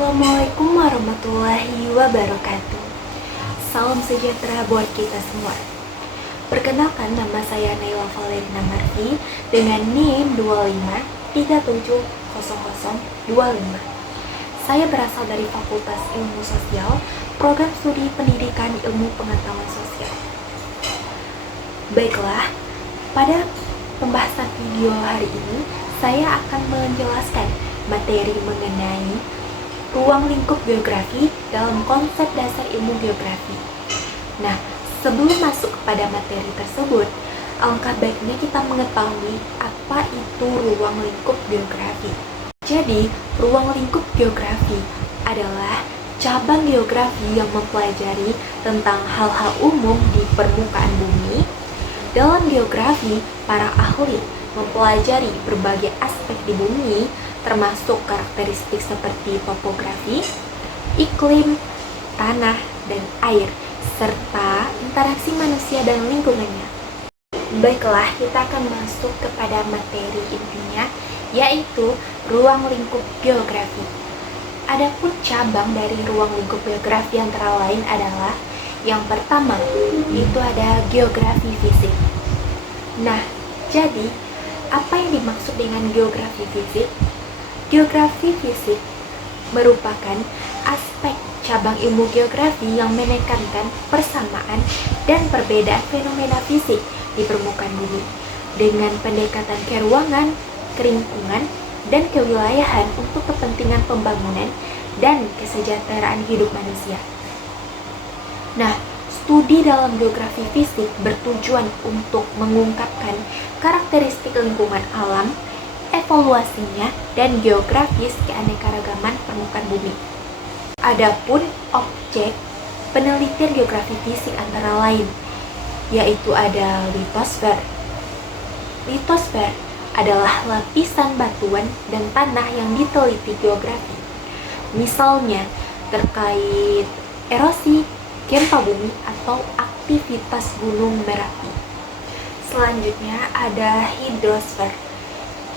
Assalamualaikum warahmatullahi wabarakatuh. Salam sejahtera buat kita semua. Perkenalkan, nama saya Naila Valerina Marfi dengan NIM 25370025. Saya berasal dari Fakultas Ilmu Sosial, Program Studi Pendidikan Ilmu Pengetahuan Sosial. Baiklah, pada pembahasan video hari ini, saya akan menjelaskan materi mengenai ruang lingkup geografi dalam konsep dasar ilmu geografi. Nah, sebelum masuk kepada materi tersebut, alangkah baiknya kita mengetahui apa itu ruang lingkup geografi. Jadi, ruang lingkup geografi adalah cabang geografi yang mempelajari tentang hal-hal umum di permukaan bumi. Dalam geografi, para ahli mempelajari berbagai aspek di bumi, termasuk karakteristik seperti topografi, iklim, tanah, dan air, serta interaksi manusia dan lingkungannya. Baiklah, kita akan masuk kepada materi intinya, yaitu ruang lingkup geografi. Adapun cabang dari ruang lingkup geografi antara lain adalah yang pertama, itu ada geografi fisik. Nah, jadi apa yang dimaksud dengan geografi fisik? Geografi fisik merupakan aspek cabang ilmu geografi yang menekankan persamaan dan perbedaan fenomena fisik di permukaan bumi dengan pendekatan keruangan, kelingkungan, dan kewilayahan untuk kepentingan pembangunan dan kesejahteraan hidup manusia. Nah, studi dalam geografi fisik bertujuan untuk mengungkapkan karakteristik lingkungan alam, evaluasinya, dan geografis keanekaragaman permukaan bumi. Adapun objek penelitian geografi fisik antara lain, yaitu ada litosfer. Litosfer adalah lapisan batuan dan tanah yang diteliti geografi. Misalnya, terkait erosi, gempa bumi, atau aktivitas gunung berapi. Selanjutnya ada hidrosfer.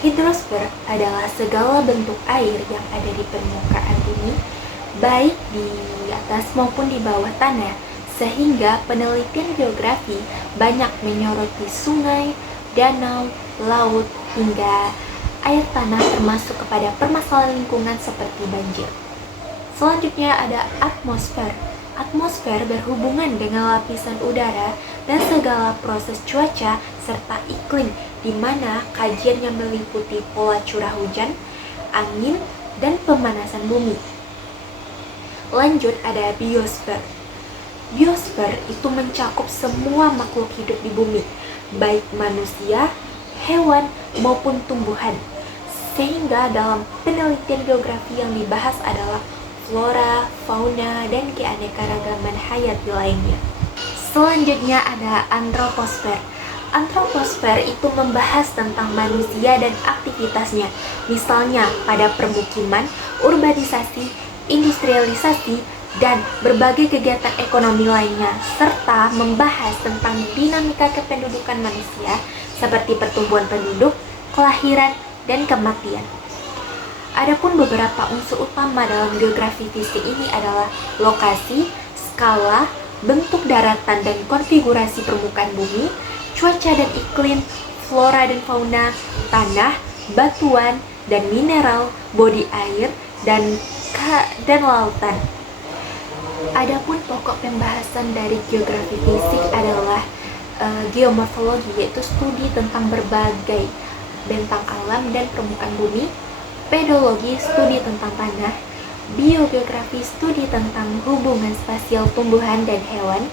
Hidrosfer adalah segala bentuk air yang ada di permukaan bumi, baik di atas maupun di bawah tanah, sehingga penelitian geografi banyak menyoroti sungai, danau, laut, hingga air tanah termasuk kepada permasalahan lingkungan seperti banjir. Selanjutnya ada atmosfer. Atmosfer berhubungan dengan lapisan udara dan segala proses cuaca serta iklim, di mana kajiannya meliputi pola curah hujan, angin, dan pemanasan bumi. Lanjut ada biosfer. Biosfer itu mencakup semua makhluk hidup di bumi, baik manusia, hewan, maupun tumbuhan. Sehingga dalam penelitian geografi yang dibahas adalah flora, fauna, dan keanekaragaman hayati lainnya. Selanjutnya ada antroposfer. Antroposfer itu membahas tentang manusia dan aktivitasnya, misalnya pada permukiman, urbanisasi, industrialisasi, dan berbagai kegiatan ekonomi lainnya, serta membahas tentang dinamika kependudukan manusia seperti pertumbuhan penduduk, kelahiran, dan kematian. Adapun beberapa unsur utama dalam geografi fisik ini adalah lokasi, skala, bentuk daratan dan konfigurasi permukaan bumi, cuaca dan iklim, flora dan fauna, tanah, batuan dan mineral, bodi air, dan lautan. Adapun pokok pembahasan dari geografi fisik adalah geomorfologi, yaitu studi tentang berbagai bentang alam dan permukaan bumi, pedologi, studi tentang tanah, biogeografi, studi tentang hubungan spasial tumbuhan dan hewan,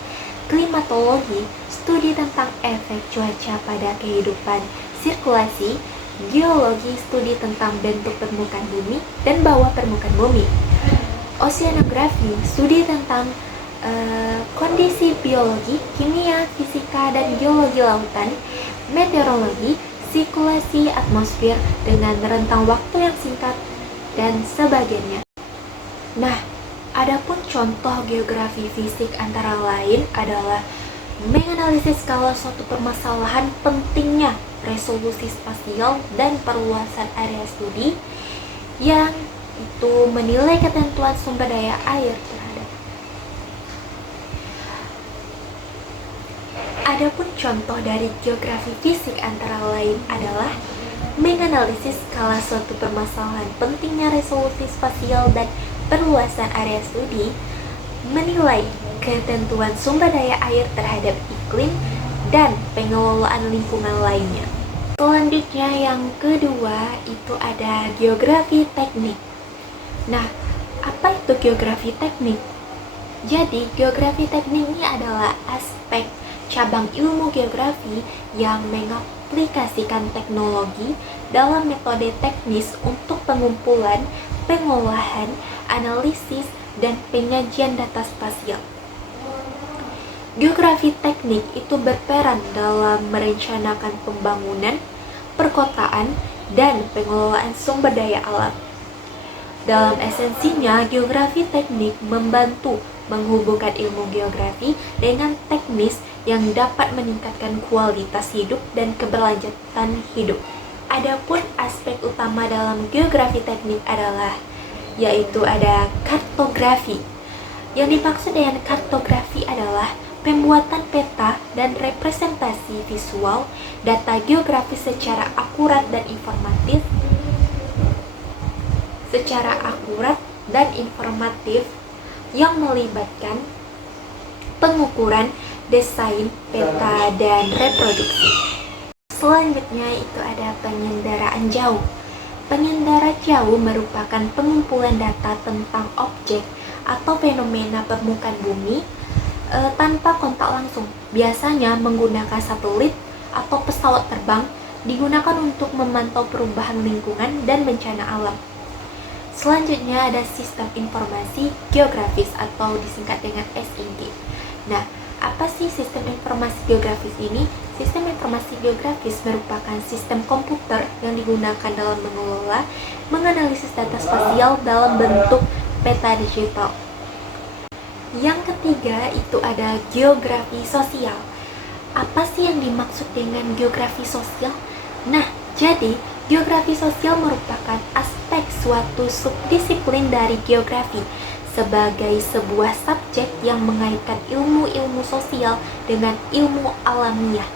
klimatologi, studi tentang efek cuaca pada kehidupan sirkulasi, geologi, studi tentang bentuk permukaan bumi dan bawah permukaan bumi, oceanografi, studi tentang kondisi biologi, kimia, fisika, dan geologi lautan, meteorologi, sirkulasi atmosfer dengan rentang waktu yang singkat, dan sebagainya. Nah, adapun contoh geografi fisik antara lain adalah menganalisis skala suatu permasalahan, pentingnya resolusi spasial dan perluasan area studi. Yang itu menilai ketentuan sumber daya air terhadap. Adapun contoh dari geografi fisik antara lain adalah menganalisis skala suatu permasalahan, pentingnya resolusi spasial dan perluasan area studi, menilai ketentuan sumber daya air terhadap iklim, dan pengelolaan lingkungan lainnya. Selanjutnya yang kedua itu ada geografi teknik. Nah, apa itu geografi teknik? Jadi, geografi teknik ini adalah aspek cabang ilmu geografi yang mengaplikasikan teknologi dalam metode teknis untuk pengumpulan, pengolahan, analisis, dan penyajian data spasial. Geografi teknik itu berperan dalam merencanakan pembangunan, perkotaan, dan pengelolaan sumber daya alam. Dalam esensinya, geografi teknik membantu menghubungkan ilmu geografi dengan teknis yang dapat meningkatkan kualitas hidup dan keberlanjutan hidup. Adapun aspek utama dalam geografi teknik adalah yaitu ada kartografi. Yang dimaksud dengan kartografi adalah pembuatan peta dan representasi visual data geografis secara akurat dan informatif yang melibatkan pengukuran, desain, peta, dan reproduksi. Selanjutnya itu ada penyendaraan jauh. Penyendara jauh merupakan pengumpulan data tentang objek atau fenomena permukaan bumi tanpa kontak langsung. Biasanya menggunakan satelit atau pesawat terbang, digunakan untuk memantau perubahan lingkungan dan bencana alam. Selanjutnya ada sistem informasi geografis atau disingkat dengan SIG. Nah, apa sih sistem informasi geografis ini? Sistem informasi geografis merupakan sistem komputer yang digunakan dalam mengelola, menganalisis data spasial dalam bentuk peta digital. Yang ketiga itu ada geografi sosial. Apa sih yang dimaksud dengan geografi sosial? Nah, jadi geografi sosial merupakan aspek suatu subdisiplin dari geografi sebagai sebuah subjek yang mengaitkan ilmu-ilmu sosial dengan ilmu alamiah,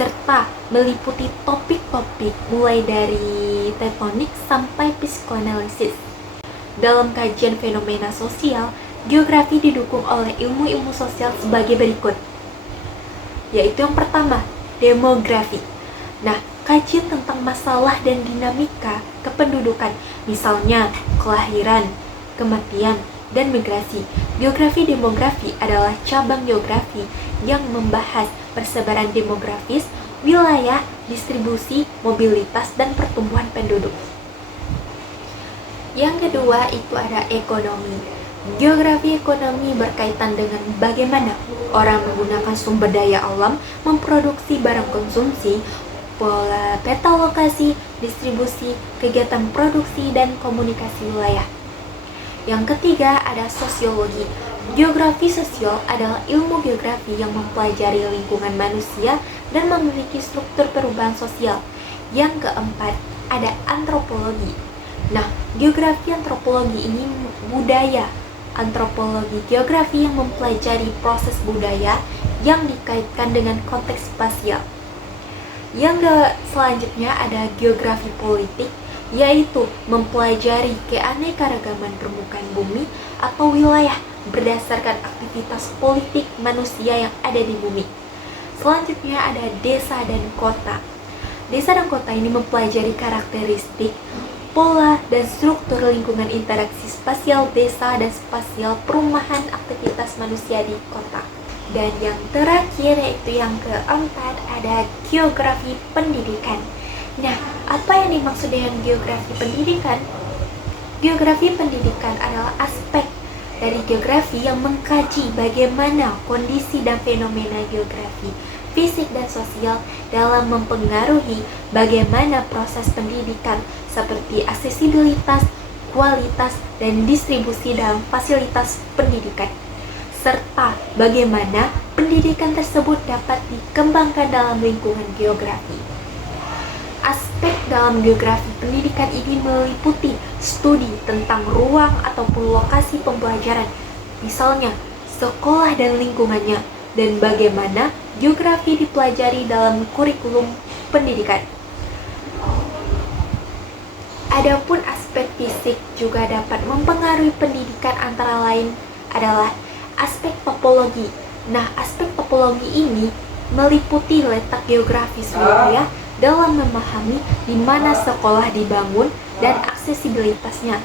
serta meliputi topik-topik mulai dari tektonik sampai psikoanalisis. Dalam kajian fenomena sosial, geografi didukung oleh ilmu-ilmu sosial sebagai berikut, yaitu yang pertama, demografi. Nah, kajian tentang masalah dan dinamika kependudukan, misalnya kelahiran, kematian, dan migrasi. Geografi demografi adalah cabang geografi yang membahas persebaran demografis, wilayah, distribusi, mobilitas, dan pertumbuhan penduduk. Yang kedua itu ada ekonomi. Geografi ekonomi berkaitan dengan bagaimana orang menggunakan sumber daya alam, memproduksi barang konsumsi, pola peta lokasi, distribusi, kegiatan produksi, dan komunikasi wilayah. Yang ketiga ada sosiologi. Geografi sosial adalah ilmu geografi yang mempelajari lingkungan manusia dan memiliki struktur perubahan sosial. Yang keempat ada antropologi. Nah, geografi antropologi ini budaya. Antropologi geografi yang mempelajari proses budaya yang dikaitkan dengan konteks spasial. Yang selanjutnya ada geografi politik, yaitu mempelajari keanekaragaman permukaan bumi atau wilayah berdasarkan aktivitas politik manusia yang ada di bumi. Selanjutnya ada desa dan kota. Desa dan kota ini mempelajari karakteristik, pola, dan struktur lingkungan interaksi spasial desa dan spasial perumahan aktivitas manusia di kota. Dan yang terakhir yaitu yang keempat ada geografi pendidikan. Nah, apa yang dimaksud dengan geografi pendidikan? Geografi pendidikan adalah aspek dari geografi yang mengkaji bagaimana kondisi dan fenomena geografi, fisik dan sosial dalam mempengaruhi bagaimana proses pendidikan seperti aksesibilitas, kualitas, dan distribusi dalam fasilitas pendidikan, serta bagaimana pendidikan tersebut dapat dikembangkan dalam lingkungan geografi. Aspek dalam geografi pendidikan ini meliputi studi tentang ruang ataupun lokasi pembelajaran, misalnya sekolah dan lingkungannya, dan bagaimana geografi dipelajari dalam kurikulum pendidikan. Adapun aspek fisik juga dapat mempengaruhi pendidikan, antara lain adalah aspek topologi. Nah, aspek topologi ini meliputi letak geografis wilayah dalam memahami di mana sekolah dibangun dan aksesibilitasnya.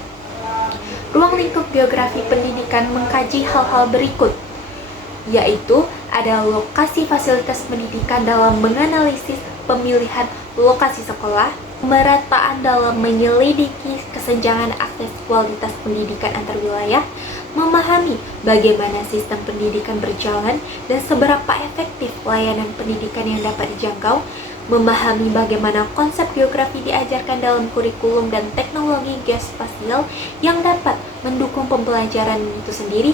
Ruang lingkup geografi pendidikan mengkaji hal-hal berikut, yaitu ada lokasi fasilitas pendidikan dalam menganalisis pemilihan lokasi sekolah, pemerataan dalam menyelidiki kesenjangan akses kualitas pendidikan antar wilayah, memahami bagaimana sistem pendidikan berjalan dan seberapa efektif layanan pendidikan yang dapat dijangkau, memahami bagaimana konsep geografi diajarkan dalam kurikulum dan teknologi geospasial yang dapat mendukung pembelajaran itu sendiri,